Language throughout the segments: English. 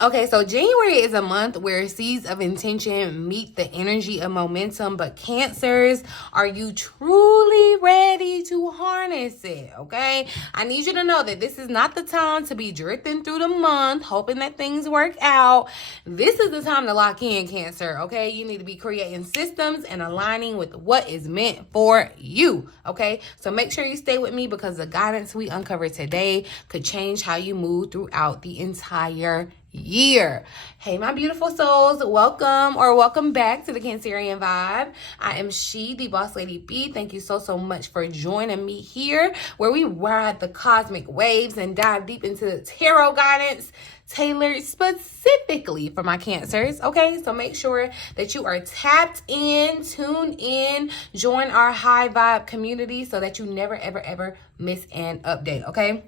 Okay, so January is a month where seeds of intention meet the energy of momentum, but Cancers, are you truly ready to harness it? Okay, I need you to know that this is not the time to be drifting through the month, hoping that things work out. This is the time to lock in, Cancer, okay? You need to be creating systems and aligning with what is meant for you, okay? So make sure you stay with me because the guidance we uncover today could change how you move throughout the entire year. Hey, my beautiful souls, welcome back to the Cancerian vibe. I am the boss lady B. Thank you so much for joining me here, where we ride the cosmic waves and dive deep into the tarot guidance tailored specifically for my Cancers. Okay, so make sure that you are tapped in, tuned in, join our high vibe community so that you never ever miss an update. Okay,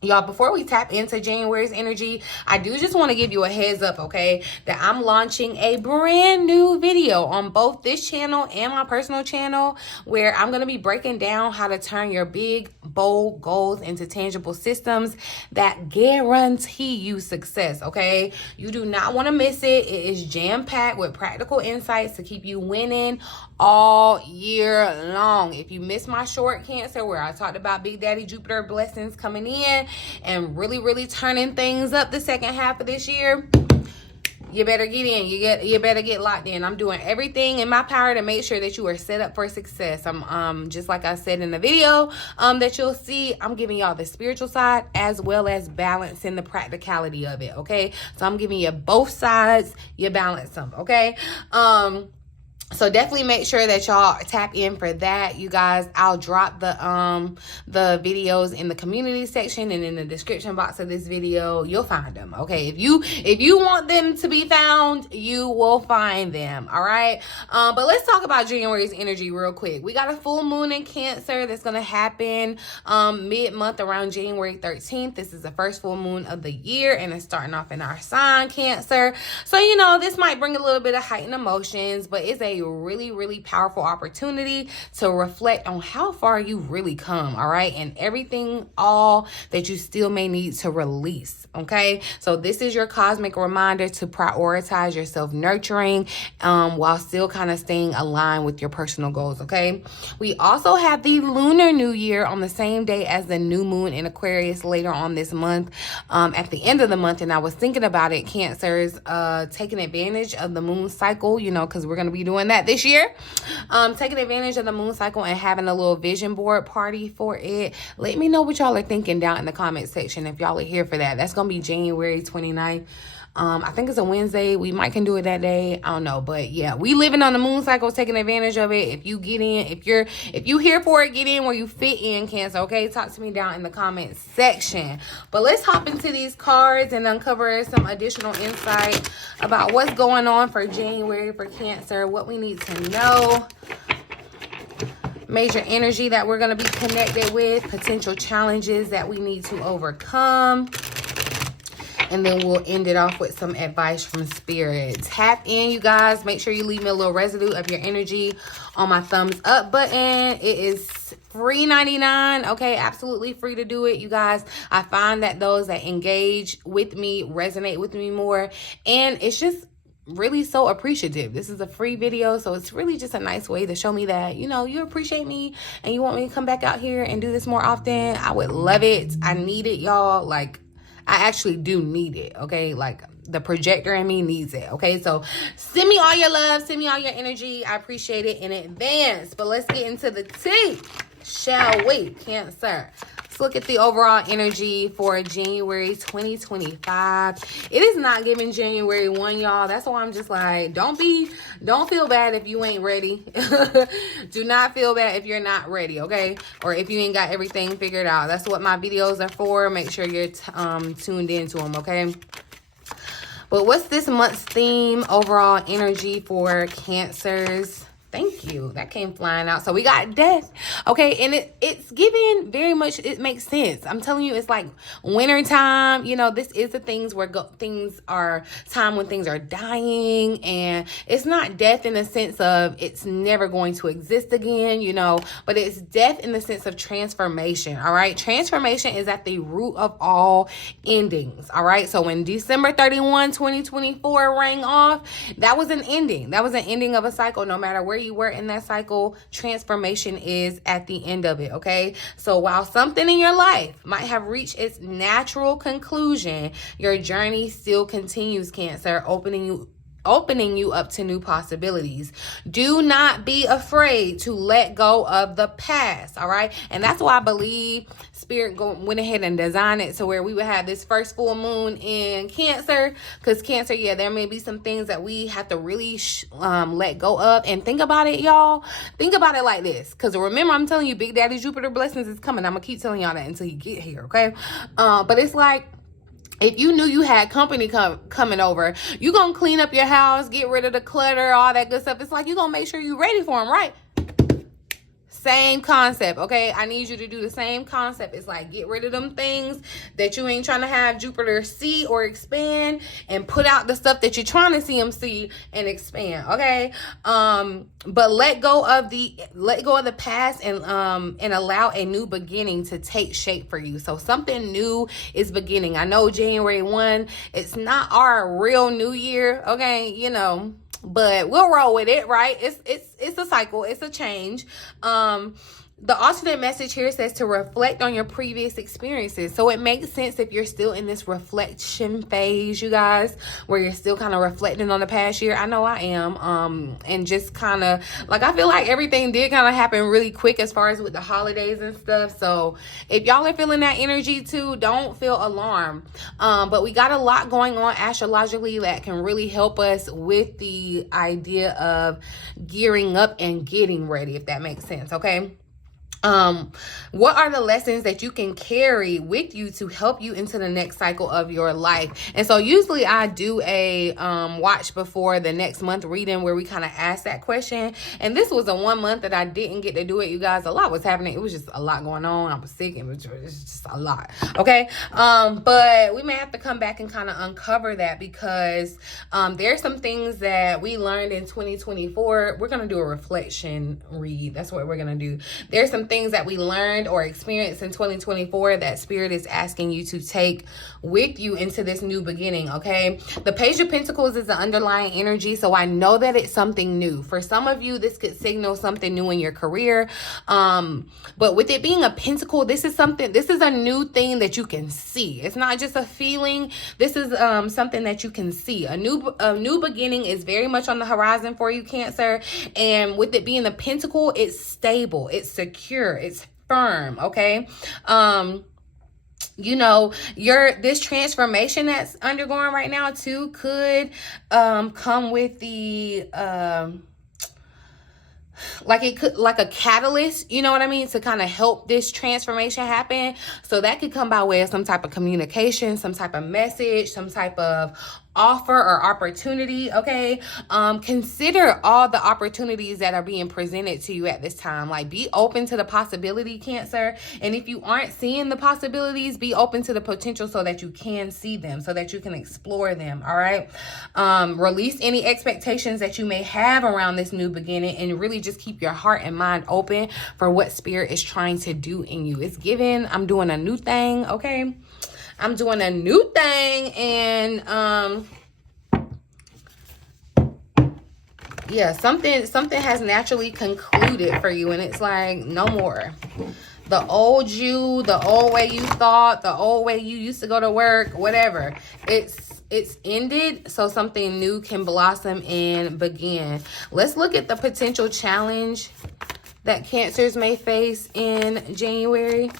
y'all, before we tap into January's energy, I do just want to give you a heads up, okay, that I'm launching a brand new video on both this channel and my personal channel, where I'm going to be breaking down how to turn your big, bold goals into tangible systems that guarantee you success, okay? You do not want to miss it. It is jam-packed with practical insights to keep you winning all year long. If you missed my short Cancer, where I talked about Big Daddy Jupiter blessings coming in and really turning things up the second half of this year, you better get in. You better get locked in. I'm doing everything in my power to make sure that you are set up for success. I'm just like I said in the video that you'll see, I'm giving y'all the spiritual side as well as balancing the practicality of it, okay? So I'm giving you both sides, you balance them, okay? So definitely make sure that y'all tap in for that, you guys. I'll drop the videos in the community section and in the description box of this video. You'll find them, okay? If you want them to be found, you will find them, all right? But let's talk about January's energy real quick. We got a full moon in Cancer that's gonna happen mid-month around January 13th. This is the first full moon of the year, and it's starting off in our sign, Cancer. So you know this might bring a little bit of heightened emotions, but it's a really powerful opportunity to reflect on how far you really come, all right, and everything all that you still may need to release, okay? So this is your cosmic reminder to prioritize your self-nurturing while still kind of staying aligned with your personal goals, okay? We also have the lunar new year on the same day as the new moon in Aquarius later on this month, at the end of the month. And I was thinking about it, Cancers, taking advantage of the moon cycle, you know, because we're going to be doing that this year, taking advantage of the moon cycle and having a little vision board party for it. Let me know what y'all are thinking down in the comment section if y'all are here for that. That's gonna be January 29th. I think it's a Wednesday. We might can do it that day. I don't know, but yeah, we living on the moon cycle, taking advantage of it. If you get in, if you here for it, get in where you fit in, Cancer, okay? Talk to me down in the comment section. But let's hop into these cards and uncover some additional insight about what's going on for January for Cancer, what we need to know, major energy that we're going to be connected with, potential challenges that we need to overcome. And then we'll end it off with some advice from Spirit. Tap in, you guys. Make sure you leave me a little residue of your energy on my thumbs up button. It is free 99, okay? Absolutely free to do it, you guys. I find that those that engage with me resonate with me more. And it's just really so appreciative. This is a free video, so it's really just a nice way to show me that, you know, you appreciate me and you want me to come back out here and do this more often. I would love it. I need it, y'all. Like, I actually do need it, okay? Like, the projector in me needs it, okay? So send me all your love, send me all your energy. I appreciate it in advance. But let's get into the tea, shall we, Cancer? Let's look at the overall energy for January 2025. It is not giving January 1, y'all. That's why I'm just like, don't feel bad if you ain't ready. Do not feel bad if you're not ready, okay? Or if you ain't got everything figured out. That's what my videos are for. Make sure you're tuned into them, okay? But what's this month's theme, overall energy for Cancers? Thank you. That came flying out. So we got death. Okay. And it's given very much, it makes sense. I'm telling you, it's like winter time. You know, this is the things where things are time when things are dying. And it's not death in the sense of it's never going to exist again, you know, but it's death in the sense of transformation. All right. Transformation is at the root of all endings. All right. So when December 31, 2024 rang off, that was an ending. That was an ending of a cycle. No matter where you were in that cycle, transformation is at the end of it. Okay. So while something in your life might have reached its natural conclusion, your journey still continues, Cancer, opening you up to new possibilities. Do not be afraid to let go of the past. All right. And that's why I believe Spirit went ahead and designed it so where we would have this first full moon in Cancer, because Cancer, yeah, there may be some things that we have to really let go of. And think about it, y'all. Think about it like this, because remember, I'm telling you, Big Daddy Jupiter blessings is coming. I'm gonna keep telling y'all that until you get here. Okay. But it's like, if you knew you had company coming over, you gonna clean up your house, get rid of the clutter, all that good stuff. It's like you gonna make sure you're ready for them, right? Same concept, okay? I need you to do the same concept. It's like get rid of them things that you ain't trying to have Jupiter see or expand, and put out the stuff that you're trying to see them see and expand, okay? But let go of the past and allow a new beginning to take shape for you. So something new is beginning. I know January 1, it's not our real new year, okay? You know, but we'll roll with it, right? It's a cycle. It's a change. The alternate message here says to reflect on your previous experiences. So it makes sense if you're still in this reflection phase, you guys, where you're still kind of reflecting on the past year. I know I am. And just kind of like, I feel like everything did kind of happen really quick as far as with the holidays and stuff. So if y'all are feeling that energy too, don't feel alarmed. But we got a lot going on astrologically that can really help us with the idea of gearing up and getting ready, if that makes sense. Okay. What are the lessons that you can carry with you to help you into the next cycle of your life? And so usually I do a watch before the next month reading where we kind of ask that question. And this was a 1 month that I didn't get to do it, you guys. A lot was happening. It was just a lot going on. I was sick. It was just a lot. Okay. But we may have to come back and kind of uncover that, because there's some things that we learned in 2024. We're going to do a reflection read. That's what we're going to do. There's some things that we learned or experienced in 2024 that Spirit is asking you to take with you into this new beginning. Okay. The Page of Pentacles is the underlying energy. So I know that it's something new. For some of you, this could signal something new in your career. But with it being a pentacle, this is a new thing that you can see. It's not just a feeling. This is something that you can see. A new beginning is very much on the horizon for you, Cancer. And with it being the pentacle, it's stable, it's secure, it's firm. Okay. You know, this transformation that's undergoing right now too could come with the like a catalyst, you know what I mean, to kind of help this transformation happen. So that could come by way of some type of communication, some type of message, some type of offer or opportunity. Okay. Consider all the opportunities that are being presented to you at this time. Like, be open to the possibility, Cancer. And if you aren't seeing the possibilities, be open to the potential so that you can see them, so that you can explore them. All right. Release any expectations that you may have around this new beginning, and really just keep your heart and mind open for what Spirit is trying to do in you. It's given, I'm doing a new thing. Okay. I'm doing a new thing, and yeah, something has naturally concluded for you, and it's like no more. The old you, the old way you thought, the old way you used to go to work, whatever. It's ended, so something new can blossom and begin. Let's look at the potential challenge that Cancers may face in January.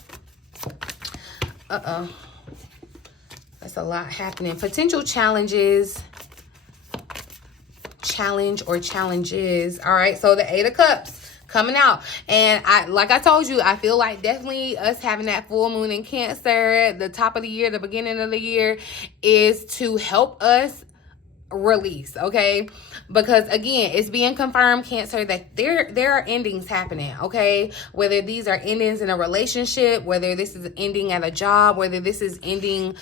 That's a lot happening. Potential challenges. Challenge or challenges. All right. So the 8 of Cups coming out. And like I told you, I feel like definitely us having that full moon in Cancer, the top of the year, the beginning of the year, is to help us release, okay? Because again, it's being confirmed, Cancer, that there are endings happening, okay? Whether these are endings in a relationship, whether this is ending at a job, whether this is ending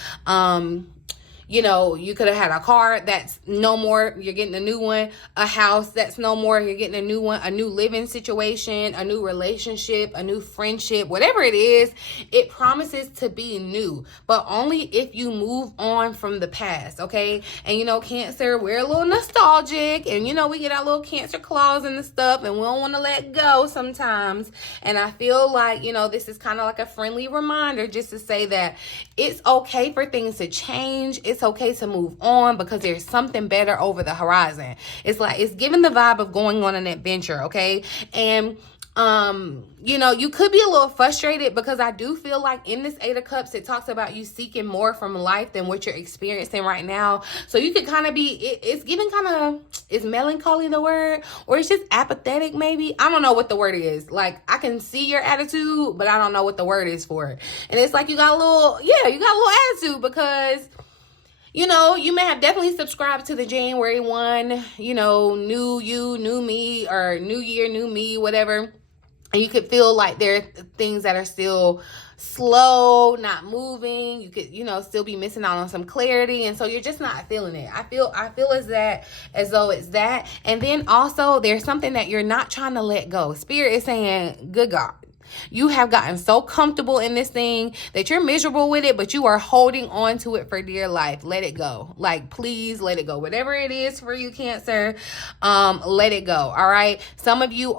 you know, you could have had a car that's no more, you're getting a new one, a house that's no more, you're getting a new one, a new living situation, a new relationship, a new friendship, whatever it is, it promises to be new, but only if you move on from the past, okay? And you know, Cancer, we're a little nostalgic, and you know, we get our little Cancer claws and the stuff, and we don't want to let go sometimes. And I feel like, you know, this is kind of like a friendly reminder just to say that it's okay for things to change. It's okay to move on because there's something better over the horizon. It's like, it's giving the vibe of going on an adventure, okay? And you know, you could be a little frustrated because I do feel like in this Eight of Cups, it talks about you seeking more from life than what you're experiencing right now. So you could kind of be, it's giving kind of, is melancholy the word? Or it's just apathetic maybe? I don't know what the word is. Like, I can see your attitude, but I don't know what the word is for it. And it's like you got a little, yeah, you got a little attitude because, you know, you may have definitely subscribed to the January 1, you know, new you, new me, or new year, new me, whatever. And you could feel like there are things that are still slow, not moving. You could, you know, still be missing out on some clarity. And so you're just not feeling it. I feel as though it's that. And then also there's something that you're not trying to let go. Spirit is saying, good God, you have gotten so comfortable in this thing that you're miserable with it, but you are holding on to it for dear life. Let it go. Like, please let it go. Whatever it is for you, Cancer, let it go. All right. Some of you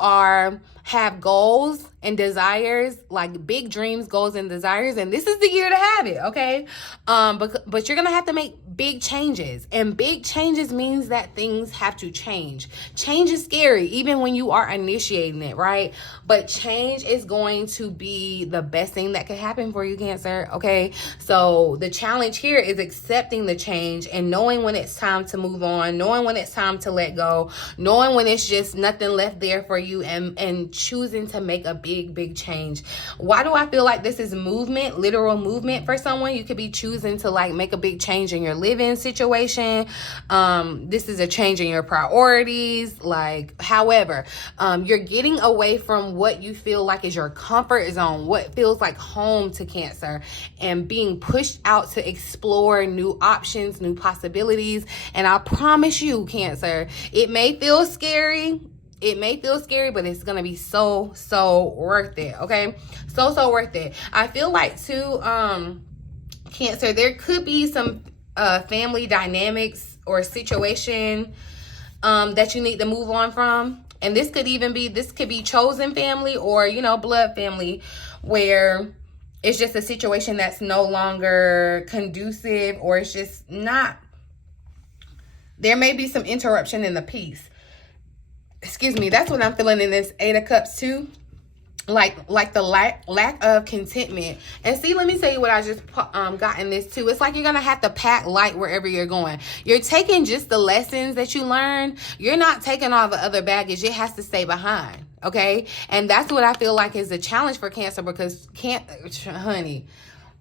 have goals and desires, like big dreams, goals, and desires, and this is the year to have it, okay? But you're gonna have to make big changes, and big changes means that things have to change. Change is scary, even when you are initiating it, right? But change is going to be the best thing that could happen for you, Cancer, okay? So the challenge here is accepting the change and knowing when it's time to move on, knowing when it's time to let go, knowing when it's just nothing left there for you, and choosing to make a big change. Why do I feel like this is movement, literal movement for someone? You could be choosing to like make a big change in your living situation. This is a change in your priorities. Like, however, you're getting away from what you feel like is your comfort zone, what feels like home to Cancer, and being pushed out to explore new options, new possibilities. And I promise you, Cancer, it may feel scary. It may feel scary, but it's going to be so worth it, okay? So worth it. I feel like, too, Cancer, there could be some family dynamics or situation that you need to move on from. And this could even be, this could be chosen family or, you know, blood family, where it's just a situation that's no longer conducive, or it's just not, there may be some interruption in the peace. Excuse me, that's what I'm feeling in this Eight of Cups too. Like the lack of contentment. And see, let me tell you what I just got in this too. It's like you're gonna have to pack light wherever you're going. You're taking just the lessons that you learned. You're not taking all the other baggage. It has to stay behind, okay? And that's what I feel like is a challenge for Cancer, because honey,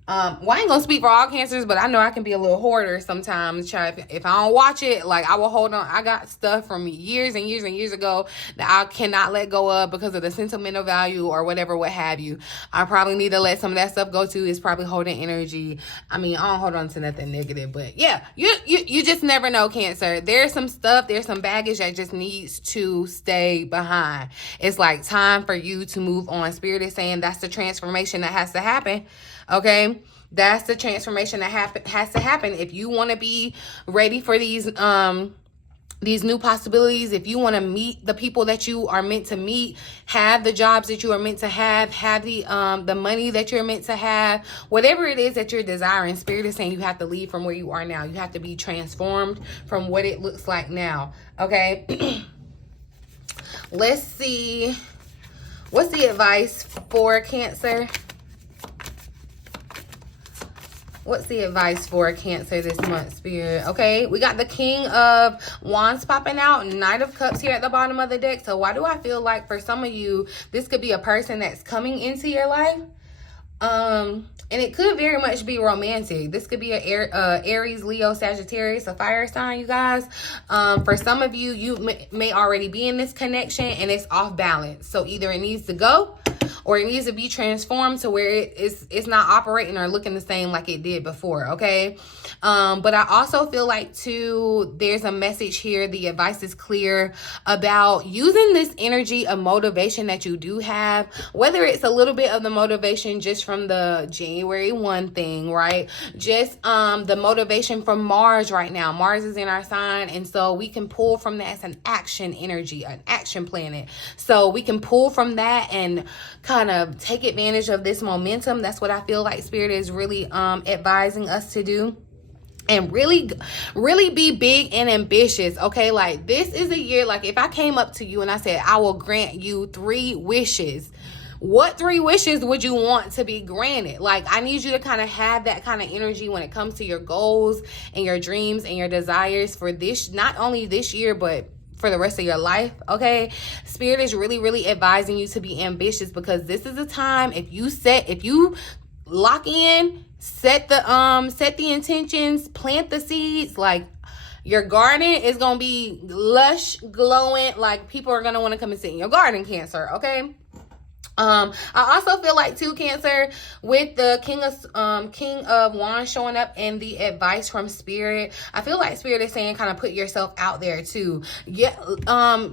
well, I ain't gonna speak for all Cancers, but I know I can be a little hoarder sometimes. If I don't watch it, like, I will hold on. I got stuff from years and years ago that I cannot let go of because of the sentimental value or whatever, what have you. I probably need to let some of that stuff go too. It's probably holding energy. I mean, I don't hold on to nothing negative, but yeah, you just never know, Cancer. There's some stuff, there's some baggage that just needs to stay behind. It's like time for you to move on. Spirit is saying that's the transformation that has to happen. Okay, that's the transformation that has to happen if you want to be ready for these new possibilities. If you want to meet the people that you are meant to meet, have the jobs that you are meant to have the money that you're meant to have, whatever it is that you're desiring, Spirit is saying you have to leave from where you are now. You have to be transformed from what it looks like now. Okay. Let's see. What's the advice for Cancer? What's the advice for Cancer this month, Spirit? Okay, we got the King of Wands popping out, Knight of Cups here at the bottom of the deck. So why do I feel like for some of you, this could be a person that's coming into your life? And it could very much be romantic. This could be a Aries, Leo, Sagittarius, a fire sign, you guys. For some of you, you may already be in this connection and it's off balance. So either it needs to go or it needs to be transformed to where it's not operating or looking the same like it did before, okay? But I also feel like, too, there's a message here. The advice is clear about using this energy of motivation that you do have, whether it's a little bit of the motivation just from the January 1 thing, right? Just the motivation from Mars right now. Mars is in our sign, and so we can pull from that as an action energy, an action planet. So we can pull from that and kind of take advantage of this momentum. That's what I feel like Spirit is really advising us to do. And really be big and ambitious, okay? Like, this is a year, like, if I came up to you and I said, I will grant you 3 wishes, what 3 wishes would you want to be granted? Like, I need you to kind of have that kind of energy when it comes to your goals and your dreams and your desires for this, not only this year, but for the rest of your life, okay? Spirit is really advising you to be ambitious, because this is a time, if you lock in, set the intentions, plant the seeds, like, your garden is gonna be lush, glowing, like people are gonna want to come and sit in your garden, Cancer, okay? I also feel like, too, Cancer, with the King of Wands showing up and the advice from Spirit, I feel like Spirit is saying kind of put yourself out there too. Yeah,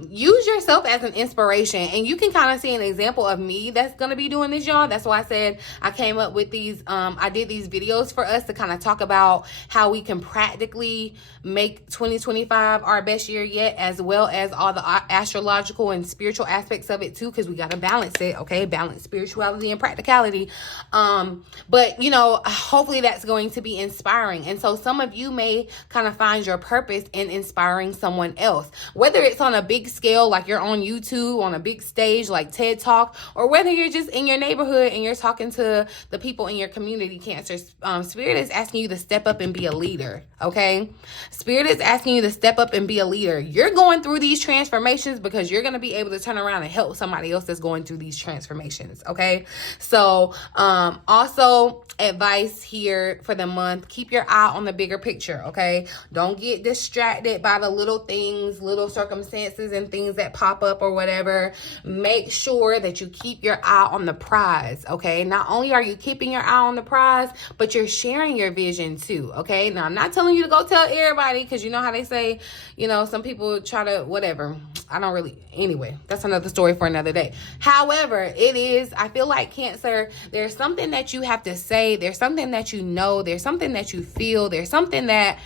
use yourself as an inspiration, and you can kind of see an example of me that's gonna be doing this, y'all. That's why I said I came up with these. I did these videos for us to kind of talk about how we can practically make 2025 our best year yet, as well as all the astrological and spiritual aspects of it too, because we got to balance it, okay? Balance spirituality and practicality. But you know, hopefully that's going to be inspiring. And so some of you may kind of find your purpose in inspiring someone else, whether it's on a big scale, like you're on YouTube, on a big stage like TED Talk, or whether you're just in your neighborhood and you're talking to the people in your community, Cancer. Spirit is asking you to step up and be a leader, okay? Spirit is asking you to step up and be a leader. You're going through these transformations because you're going to be able to turn around and help somebody else that's going through these transformations, okay? So also advice here for the month, keep your eye on the bigger picture, okay? Don't get distracted by the little things, little circumstances and things that pop up or whatever. Make sure that you keep your eye on the prize, okay? Not only are you keeping your eye on the prize, but you're sharing your vision too, okay? Now, I'm not telling you to go tell everybody, because you know how they say, you know, some people try to whatever. I don't really, anyway, that's another story for another day. However, I feel like, Cancer, there's something that you have to say, there's something that you know, there's something that you feel, there's something that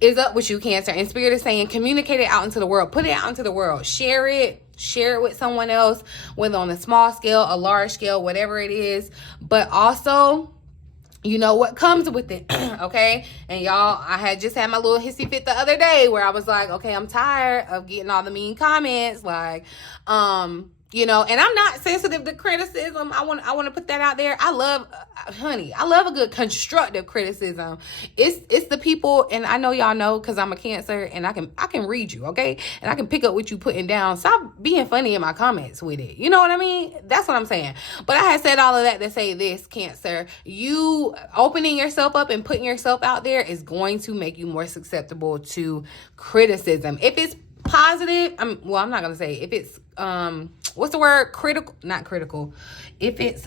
is up with you, Cancer, and Spirit is saying communicate it out into the world, put it out into the world, share it with someone else, whether on a small scale, a large scale, whatever it is, but also, you know what comes with it, okay? And y'all, I had just had my little hissy fit the other day where I was like, okay, I'm tired of getting all the mean comments, like, you know, and I'm not sensitive to criticism. I want to put that out there. I love a good constructive criticism. It's the people, and I know y'all know because I'm a Cancer and I can read you, okay? And I can pick up what you putting down. Stop being funny in my comments with it. You know what I mean? That's what I'm saying. But I had said all of that to say this, Cancer. You opening yourself up and putting yourself out there is going to make you more susceptible to criticism. If it's positive, I'm not gonna say if it's what's the word, not critical, if it's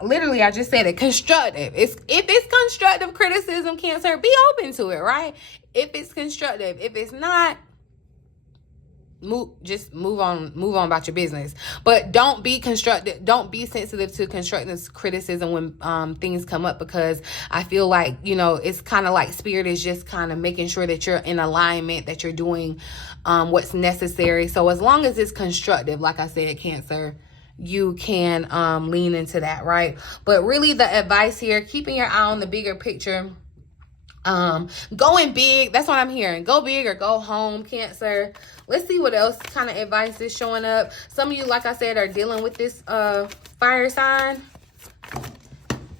literally, I just said it, constructive. If it's constructive criticism, Cancer, be open to it, right? If it's constructive. If it's not, move on about your business. But don't be sensitive to constructive criticism when things come up, because I feel like, you know, it's kind of like Spirit is just kind of making sure that you're in alignment, that you're doing what's necessary. So as long as it's constructive, like I said, Cancer, you can lean into that, right? But really the advice here, keeping your eye on the bigger picture, going big, that's what I'm hearing. Go big or go home, Cancer. Let's see what else kind of advice is showing up. Some of you, like I said, are dealing with this fire sign.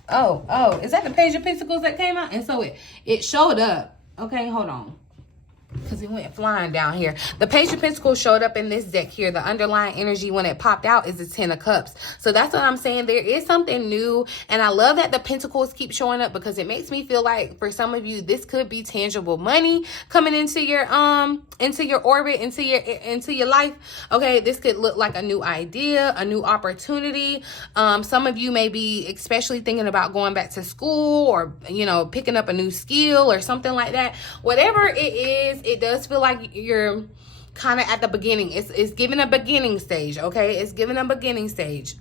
Oh, is that the Page of Pentacles that came out? And so it showed up. Okay, hold on. because it went flying down here. The Page of Pentacles showed up in this deck here. The underlying energy when it popped out is the Ten of Cups. So that's what I'm saying. There is something new. And I love that the Pentacles keep showing up because it makes me feel like for some of you, this could be tangible money coming into your orbit, into your life. Okay, this could look like a new idea, a new opportunity. Some of you may be especially thinking about going back to school or, you know, picking up a new skill or something like that. Whatever it is, it does feel like you're kind of at the beginning. It's giving a beginning stage, okay? It's giving a beginning stage.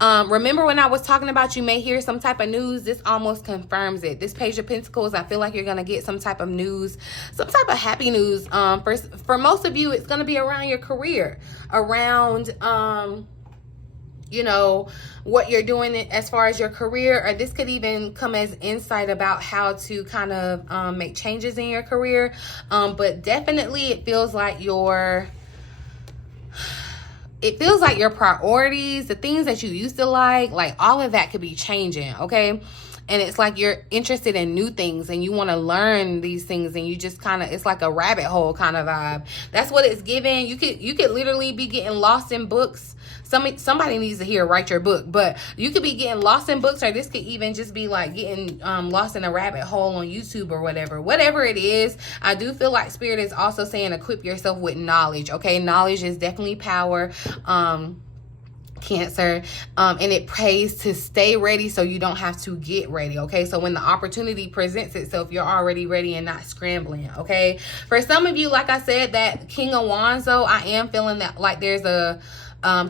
Remember when I was talking about you may hear some type of news? This almost confirms it. This Page of Pentacles, I feel like you're going to get some type of news, some type of happy news. For most of you, it's going to be around your career, around you know, what you're doing as far as your career, or this could even come as insight about how to kind of make changes in your career. But definitely it feels like your priorities, the things that you used to like all of that could be changing, okay? And it's like you're interested in new things and you want to learn these things, and you just kind of, it's like a rabbit hole kind of vibe. That's what it's giving. You could literally be getting lost in books. Somebody needs to hear write your book, but you could be getting lost in books, or this could even just be like getting lost in a rabbit hole on YouTube or whatever it is. I do feel like Spirit is also saying equip yourself with knowledge, okay? Knowledge is definitely power, Cancer, and it pays to stay ready so you don't have to get ready, okay? So when the opportunity presents itself, you're already ready and not scrambling, okay? For some of you, like I said, that King of Wands, though, I am feeling that like there's a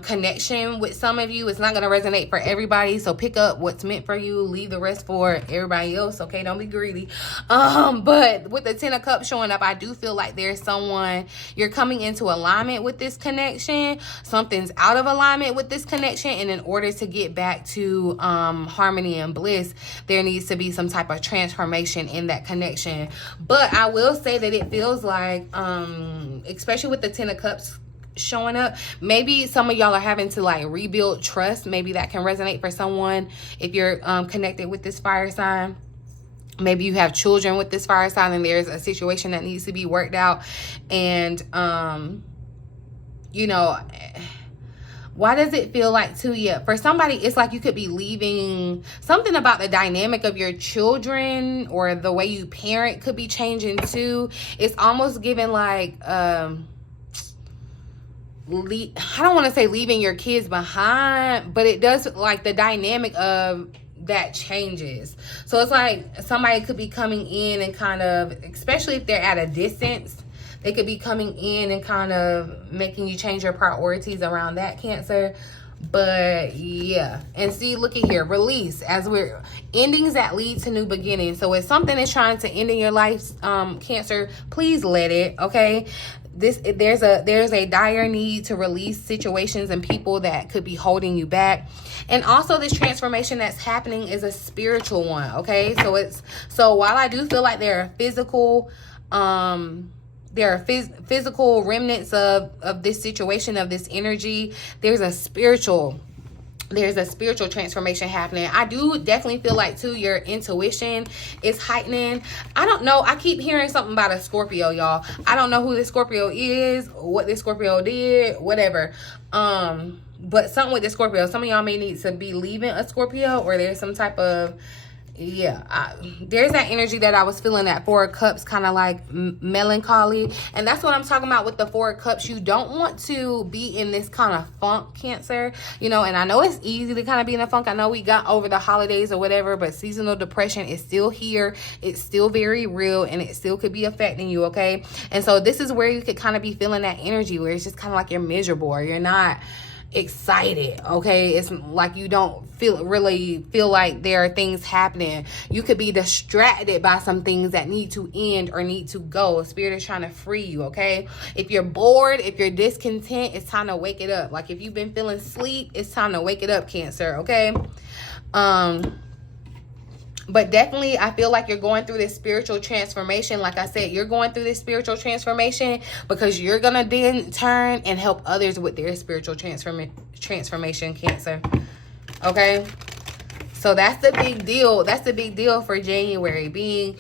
connection with some of you. It's not going to resonate for everybody, so pick up what's meant for you, leave the rest for everybody else, okay? Don't be greedy. But with the Ten of Cups showing up, I do feel like there's someone, you're coming into alignment with this connection. Something's out of alignment with this connection, and in order to get back to harmony and bliss, there needs to be some type of transformation in that connection. But I will say that it feels like, especially with the Ten of Cups showing up, maybe some of y'all are having to like rebuild trust. Maybe that can resonate for someone if you're connected with this fire sign. Maybe you have children with this fire sign and there's a situation that needs to be worked out. And you know, why does it feel like too? Yeah, for somebody, it's like you could be leaving. Something about the dynamic of your children or the way you parent could be changing too. It's almost giving like I don't want to say leaving your kids behind, but it does, like the dynamic of that changes. So it's like somebody could be coming in and kind of, especially if they're at a distance, they could be coming in and kind of making you change your priorities around that, Cancer. But yeah, and see, look at here, release, as we're endings that lead to new beginnings. So if something is trying to end in your life, Cancer, please let it, okay? There's a dire need to release situations and people that could be holding you back. And also this transformation that's happening is a spiritual one, okay? So while I do feel like there are physical physical remnants of this situation, of this energy, there's a spiritual transformation happening. I do definitely feel like too your intuition is heightening. I don't know, I keep hearing something about a Scorpio, y'all. I don't know who this Scorpio is, what this Scorpio did, whatever. But something with the Scorpio, some of y'all may need to be leaving a Scorpio, or there's some type of, there's that energy that I was feeling, that Four of Cups, kind of like melancholy. And that's what I'm talking about with the Four of Cups. You don't want to be in this kind of funk, Cancer, you know. And I know it's easy to kind of be in a funk. I know we got over the holidays or whatever, but seasonal depression is still here. It's still very real, and it still could be affecting you, okay? And so this is where you could kind of be feeling that energy where it's just kind of like you're miserable, or you're not excited, okay? It's like you don't really feel like there are things happening. You could be distracted by some things that need to end or need to go. Spirit is trying to free you, okay? If you're bored, if you're discontent, it's time to wake it up. Like if you've been feeling sleep, it's time to wake it up, Cancer, okay? But definitely, I feel like you're going through this spiritual transformation. Like I said, you're going through this spiritual transformation because you're going to then turn and help others with their spiritual transformation, Cancer. Okay? So that's the big deal. That's the big deal for January. Being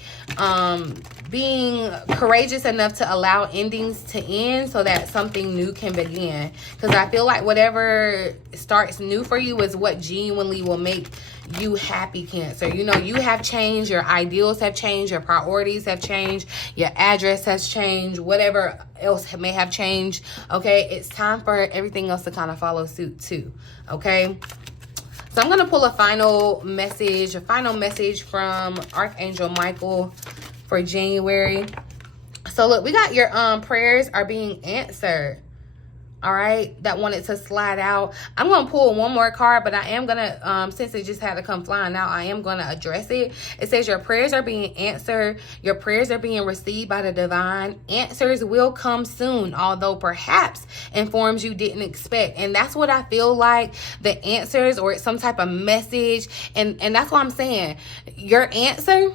courageous enough to allow endings to end so that something new can begin. Because I feel like whatever starts new for you is what genuinely will make you happy, Cancer. You know, you have changed, your ideals have changed, your priorities have changed, your address has changed, whatever else may have changed. Okay, it's time for everything else to kind of follow suit too. Okay, so I'm gonna pull a final message from Archangel Michael for January. So look, we got your prayers are being answered. All right, that wanted to slide out. I'm gonna pull one more card, but I am gonna since it just had to come flying out, I am gonna address it. It says your prayers are being answered, your prayers are being received by the divine. Answers will come soon, although perhaps in forms you didn't expect. And that's what I feel like, the answers, or it's some type of message. And that's what I'm saying, your answer,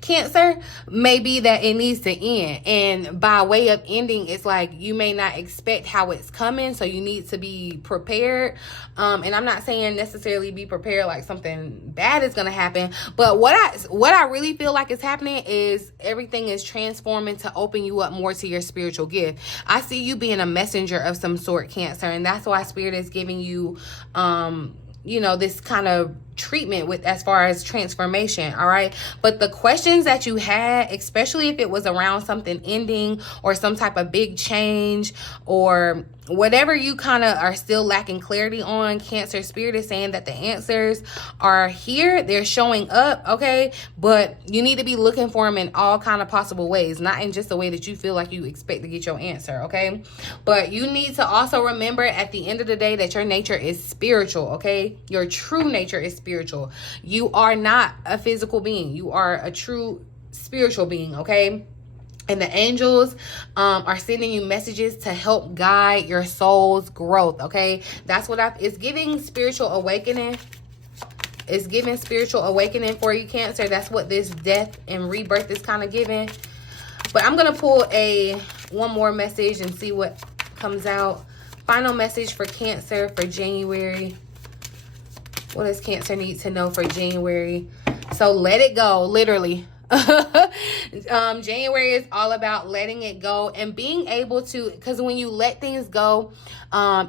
Cancer, may be that it needs to end, and by way of ending, it's like you may not expect how it's coming, so you need to be prepared. And I'm not saying necessarily be prepared like something bad is gonna happen, but what I really feel like is happening is everything is transforming to open you up more to your spiritual gift. I see you being a messenger of some sort, Cancer, and that's why Spirit is giving you you know, this kind of treatment with as far as transformation. All right, but the questions that you had, especially if it was around something ending or some type of big change or whatever you kind of are still lacking clarity on, Cancer, Spirit is saying that the answers are here, they're showing up. Okay, but you need to be looking for them in all kind of possible ways, not in just a way that you feel like you expect to get your answer. Okay, but you need to also remember at the end of the day that your nature is spiritual. Okay, your true nature is spiritual. You are not a physical being, you are a true spiritual being. Okay, and the angels are sending you messages to help guide your soul's growth. Okay, that's what it's giving, spiritual awakening. It's giving spiritual awakening for you, Cancer. That's what this death and rebirth is kind of giving. But I'm gonna pull one more message and see what comes out. Final message for Cancer for January. What does Cancer need to know for January? So let it go, literally. January is all about letting it go and being able to, because when you let things go,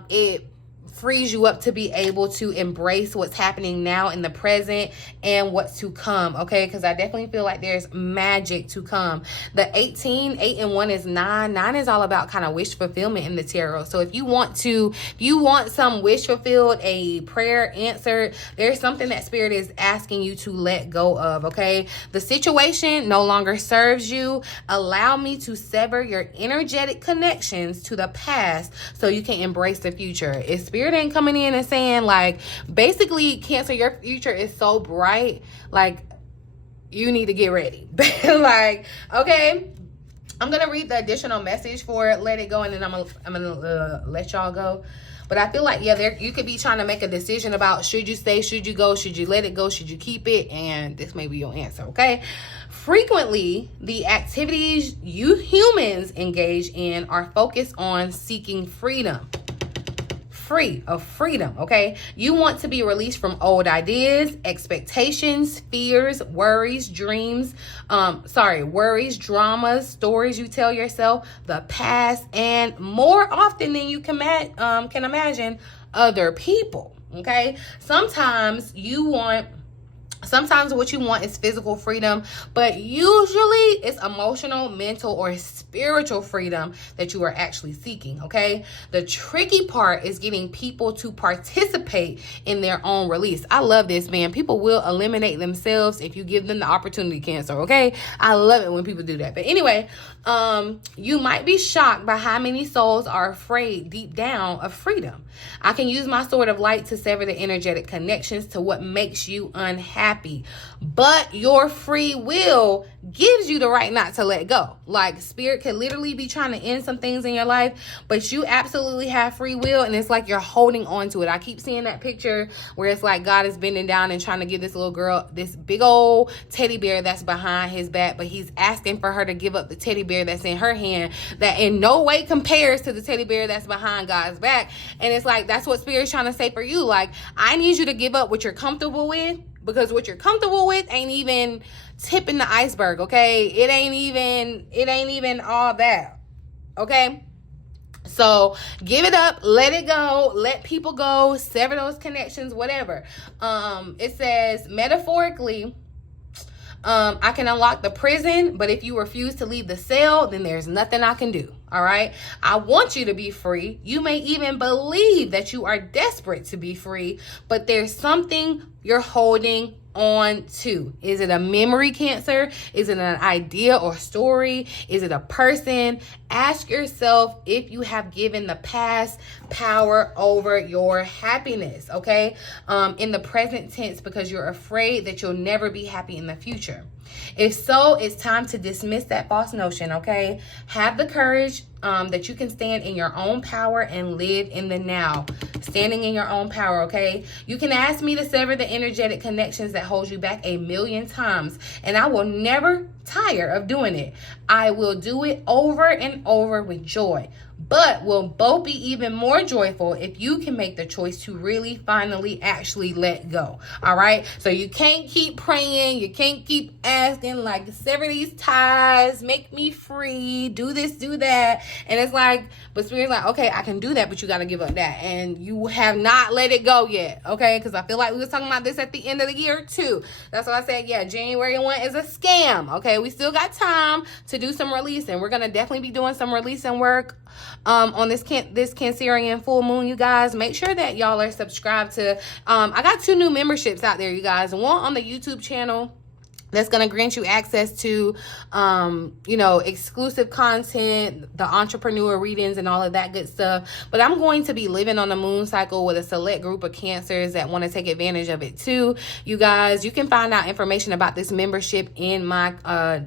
it frees you up to be able to embrace what's happening now in the present and what's to come. Okay, because I definitely feel like there's magic to come. The 8 and 1 is 9. 9 is all about kind of wish fulfillment in the tarot. So if you want some wish fulfilled, a prayer answered, there's something that Spirit is asking you to let go of. Okay, the situation no longer serves you. Allow me to sever your energetic connections to the past so you can embrace the future. If Spirit ain't coming in and saying, like, basically, Cancer, your future is so bright, like, you need to get ready. Like, okay, I'm gonna read the additional message for Let It Go, and then I'm gonna let y'all go. But I feel like, yeah, you could be trying to make a decision about should you stay, should you go, should you let it go, should you keep it, and this may be your answer. Okay, frequently the activities you humans engage in are focused on seeking freedom. Freedom. Okay, you want to be released from old ideas, expectations, fears, worries, dreams, worries, dramas, stories you tell yourself, the past, and more often than you can imagine, other people. Okay, sometimes what you want is physical freedom, but usually it's emotional, mental, or spiritual freedom that you are actually seeking. Okay, the tricky part is getting people to participate in their own release. I love this, man. People will eliminate themselves if you give them the opportunity, Cancer. Okay, I love it when people do that. But anyway, you might be shocked by how many souls are afraid deep down of freedom. I can use my sword of light to sever the energetic connections to what makes you unhappy, but your free will gives you the right not to let go. Like, Spirit could literally be trying to end some things in your life, but you absolutely have free will, and it's like you're holding on to it. I keep seeing that picture where it's like God is bending down and trying to give this little girl this big old teddy bear that's behind his back, but he's asking for her to give up the teddy bear that's in her hand that in no way compares to the teddy bear that's behind God's back. And it's like, that's what Spirit's trying to say for you. Like, I need you to give up what you're comfortable with, because what you're comfortable with ain't even tipping the iceberg, okay? It ain't even all that, okay? So give it up, let it go, let people go, sever those connections, whatever. It says, metaphorically, I can unlock the prison, but if you refuse to leave the cell, then there's nothing I can do. All right. I want you to be free. You may even believe that you are desperate to be free, but there's something you're holding on to. Is it a memory, Cancer? Is it an idea or story? Is it a person? Ask yourself if you have given the past power over your happiness, okay? In the present tense, because you're afraid that you'll never be happy in the future. If so, it's time to dismiss that false notion, okay? Have the courage that you can stand in your own power and live in the now. Standing in your own power, okay? You can ask me to sever the energetic connections that hold you back 1,000,000 times, and I will never tire of doing it. I will do it over and over with joy. But we'll both be even more joyful if you can make the choice to really, finally, actually let go. All right? So you can't keep praying. You can't keep asking, like, sever these ties, make me free, do this, do that. And it's like, but Spirit's like, okay, I can do that, but you got to give up that. And you have not let it go yet, okay? Because I feel like we was talking about this at the end of the year, too. That's why I said, yeah, January 1 is a scam, okay? We still got time to do some releasing. We're going to definitely be doing some releasing work on this Cancerian full moon, you guys. Make sure that y'all are subscribed to I got 2 new memberships out there, you guys. One on the YouTube channel that's going to grant you access to, exclusive content, the entrepreneur readings and all of that good stuff. But I'm going to be living on the moon cycle with a select group of Cancers that want to take advantage of it too. You guys, you can find out information about this membership in my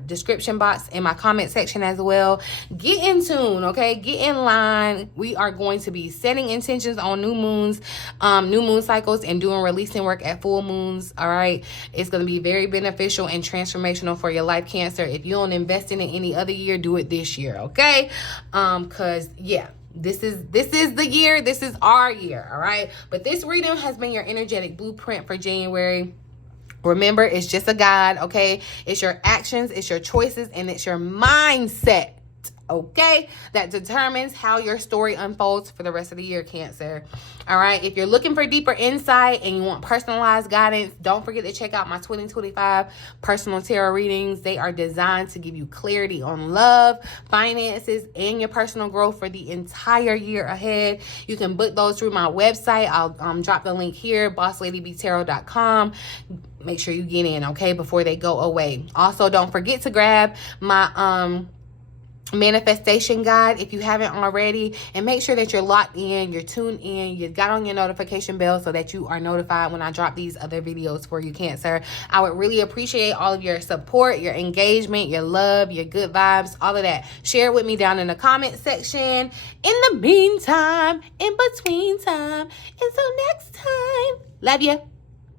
description box, in my comment section as well. Get in tune, okay? Get in line. We are going to be setting intentions on new moons, new moon cycles, and doing releasing work at full moons, all right? It's going to be very beneficial and transformational for your life, Cancer. If you don't invest in it any other year, do it this year, okay? Because yeah, this is the year. This is our year, all right? But this reading has been your energetic blueprint for January. Remember, it's just a guide, okay? It's your actions, it's your choices, and it's your mindset, okay, that determines how your story unfolds for the rest of the year, Cancer. All right, if you're looking for deeper insight and you want personalized guidance, don't forget to check out my 2025 personal tarot readings. They are designed to give you clarity on love, finances, and your personal growth for the entire year ahead. You can book those through my website. I'll drop the link here, bossladybtarot.com. Make sure you get in, okay, before they go away. Also, don't forget to grab my manifestation guide if you haven't already, and make sure that you're locked in, you're tuned in, you got on your notification bell so that you are notified when I drop these other videos for you, Cancer. I would really appreciate all of your support, your engagement, your love, your good vibes, all of that. Share it with me down in the comment section. In the meantime, in between time, until next time, love you.